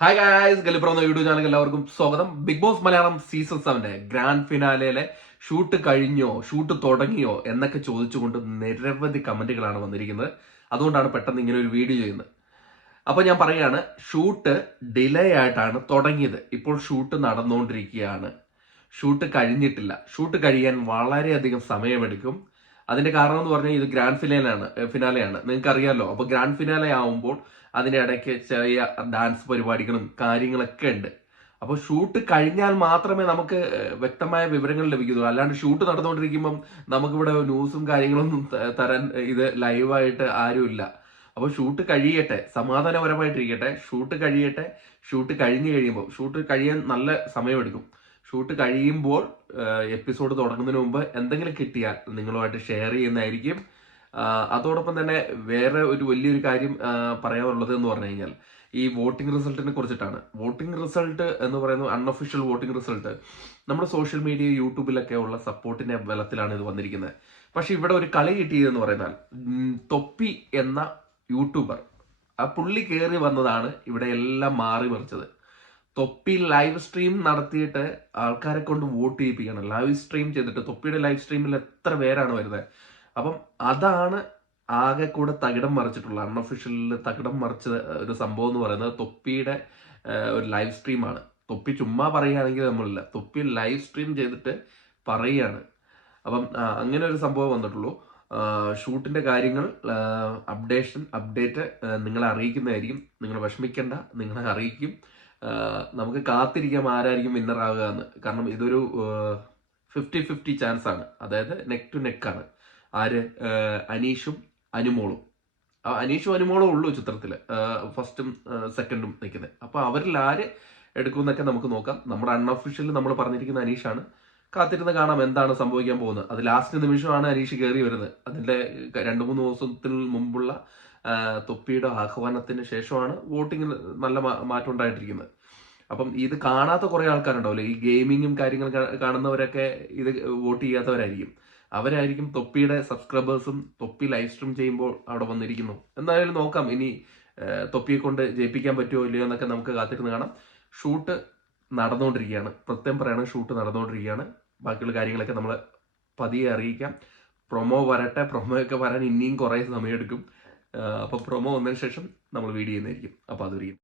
Hi guys, ഗലിപ്രോ എന്ന YouTube ചാനലിൽ എല്ലാവർക്കും സ്വാഗതം. ബിഗ് ബോസ് മലയാളം സീസൺ 7 ഗ്രാൻഡ് ഫിനാലയിലെ ഷൂട്ട് കഴിഞ്ഞോ, ഷൂട്ട് തുടങ്ങിയോ എന്നൊക്കെ ചോദിച്ചുകൊണ്ട് നിരവധി കമന്റുകളാണ് വന്നിരിക്കുന്നത്. അതുകൊണ്ടാണ് പെട്ടെന്ന് ഇങ്ങനെ ഒരു വീഡിയോ ചെയ്യുന്നത്. അപ്പൊ ഞാൻ പറയുകയാണ്, ഷൂട്ട് ഡിലേ ആയിട്ടാണ് തുടങ്ങിയത്. ഇപ്പോൾ ഷൂട്ട് നടന്നുകൊണ്ടിരിക്കുകയാണ്. ഷൂട്ട് കഴിഞ്ഞിട്ടില്ല. ഷൂട്ട് കഴിയാൻ വളരെയധികം സമയമെടുക്കും. അതിന്റെ കാരണം എന്ന് പറഞ്ഞാൽ ഇത് ഗ്രാൻഡ് ഫിനാലെയാണ്. നിങ്ങൾക്ക് അറിയാലോ. അപ്പൊ ഗ്രാൻഡ് ഫിനാലെ ആവുമ്പോൾ അതിന്റെ ഇടയ്ക്ക് ചെറിയ ഡാൻസ് പരിപാടികളും കാര്യങ്ങളൊക്കെ ഉണ്ട്. അപ്പോൾ ഷൂട്ട് കഴിഞ്ഞാൽ മാത്രമേ നമുക്ക് വ്യക്തമായ വിവരങ്ങൾ ലഭിക്കുള്ളൂ. അല്ലാണ്ട് ഷൂട്ട് നടന്നുകൊണ്ടിരിക്കുമ്പം നമുക്കിവിടെ ന്യൂസും കാര്യങ്ങളൊന്നും തരാൻ ഇത് ലൈവായിട്ട് ആരുമില്ല. അപ്പോൾ ഷൂട്ട് കഴിയട്ടെ, സമാധാനപരമായിട്ടിരിക്കട്ടെ. ഷൂട്ട് കഴിയട്ടെ. ഷൂട്ട് കഴിഞ്ഞ് കഴിയുമ്പോൾ, ഷൂട്ട് കഴിയാൻ നല്ല സമയമെടുക്കും. ഷൂട്ട് കഴിയുമ്പോൾ എപ്പിസോഡ് തുടങ്ങുന്നതിന് മുമ്പ് എന്തെങ്കിലും കിട്ടിയാൽ നിങ്ങളുമായിട്ട് ഷെയർ ചെയ്യുന്നതായിരിക്കും. അതോടൊപ്പം തന്നെ വേറെ ഒരു വലിയൊരു കാര്യം പറയാനുള്ളത് എന്ന് പറഞ്ഞു കഴിഞ്ഞാൽ ഈ വോട്ടിംഗ് റിസൾട്ടിനെ കുറിച്ചിട്ടാണ്. വോട്ടിംഗ് റിസൾട്ട് എന്ന് പറയുന്നത് അൺഒഫീഷ്യൽ വോട്ടിംഗ് റിസൾട്ട് നമ്മുടെ സോഷ്യൽ മീഡിയ യൂട്യൂബിലൊക്കെ ഉള്ള സപ്പോർട്ടിന്റെ ബലത്തിലാണ് ഇത് വന്നിരിക്കുന്നത്. പക്ഷെ ഇവിടെ ഒരു കളി കിട്ടിയതെന്ന് പറയുന്നാൽ തൊപ്പി എന്ന യൂട്യൂബർ, ആ പുള്ളി കയറി വന്നതാണ് ഇവിടെ എല്ലാം മാറി മറിച്ചത്. തൊപ്പി ലൈവ് സ്ട്രീം നടത്തിയിട്ട് ആൾക്കാരെ കൊണ്ട് വോട്ട് ചെയ്യിപ്പിക്കണം. ലൈവ് സ്ട്രീം ചെയ്തിട്ട് തൊപ്പിയുടെ ലൈവ് സ്ട്രീമിൽ എത്ര പേരാണ് വരുന്നത്. അപ്പം അതാണ് ആകെ കൂടെ തകിടം മറിച്ചിട്ടുള്ള, അൺഒഫീഷ്യലിൽ തകിടം മറിച്ച ഒരു സംഭവം എന്ന് പറയുന്നത് തൊപ്പിയുടെ ഒരു ലൈവ് സ്ട്രീമാണ്. തൊപ്പി ചുമ്മാ പറയുകയാണെങ്കിൽ നമ്മളില്ല, തൊപ്പി ലൈവ് സ്ട്രീം ചെയ്തിട്ട് പറയുകയാണ്. അപ്പം അങ്ങനെ ഒരു സംഭവം വന്നിട്ടുള്ളൂ. ഷൂട്ടിന്റെ കാര്യങ്ങൾ അപ്ഡേറ്റ് നിങ്ങളെ അറിയിക്കുന്നതായിരിക്കും. നിങ്ങൾ വിഷമിക്കേണ്ട, നിങ്ങളെ അറിയിക്കും. നമുക്ക് കാത്തിരിക്കാം ആരായിരിക്കും വിന്നർ ആകുക എന്ന്. കാരണം ഇതൊരു 50-50 ചാൻസ് ആണ്. അതായത് നെക്ക് ടു നെക്ക് ആണ്. ആര്? അനീഷും അനുമോളും. അനീഷും അനുമോളും ഉള്ളൂ ചിത്രത്തിൽ ഫസ്റ്റും സെക്കൻഡും നിൽക്കുന്നത്. അപ്പൊ അവരിൽ ആര് എടുക്കുമെന്നൊക്കെ നമുക്ക് നോക്കാം. നമ്മുടെ അൺഒഫീഷ്യലിൽ നമ്മൾ പറഞ്ഞിരിക്കുന്ന അനീഷാണ്. കാത്തിരുന്ന് കാണാം എന്താണ് സംഭവിക്കാൻ പോകുന്നത്. അത് ലാസ്റ്റ് നിമിഷമാണ് അനീഷ് കയറി വരുന്നത്. അതിന്റെ 2-3 ദിവസത്തിന് മുമ്പുള്ള തൊപ്പിയുടെ ആഹ്വാനത്തിന് ശേഷമാണ് വോട്ടിങ്ങിൽ നല്ല മാറ്റം ഉണ്ടായിട്ടിരിക്കുന്നത്. അപ്പം ഇത് കാണാത്ത കുറെ ആൾക്കാരുണ്ടാവില്ലേ, ഈ ഗെയിമിങ്ങും കാര്യങ്ങൾ കാണുന്നവരൊക്കെ ഇത് വോട്ട് ചെയ്യാത്തവരായിരിക്കും. അവരായിരിക്കും തൊപ്പിയുടെ സബ്സ്ക്രൈബേഴ്സും തൊപ്പി ലൈവ് സ്ട്രീം ചെയ്യുമ്പോൾ അവിടെ വന്നിരിക്കുന്നു. എന്തായാലും നോക്കാം ഇനി തൊപ്പിയെ കൊണ്ട് ജയിപ്പിക്കാൻ പറ്റുമോ ഇല്ലയോ എന്നൊക്കെ നമുക്ക് കാത്തിരുന്ന് കാണാം. ഷൂട്ട് നടന്നുകൊണ്ടിരിക്കുകയാണ്. പ്രത്യേകം പറയണം, ഷൂട്ട് നടന്നുകൊണ്ടിരിക്കുകയാണ്. ബാക്കിയുള്ള കാര്യങ്ങളൊക്കെ നമ്മൾ പതിയെ അറിയിക്കാം. പ്രൊമോ വരട്ടെ. പ്രൊമോ ഒക്കെ വരാൻ ഇനിയും കുറേ സമയമെടുക്കും. അപ്പോൾ പ്രൊമോ വന്നതിന് ശേഷം നമ്മൾ വീഡിയോ ചെയ്യുന്നതായിരിക്കും. അപ്പോൾ അതൊരിക്കും.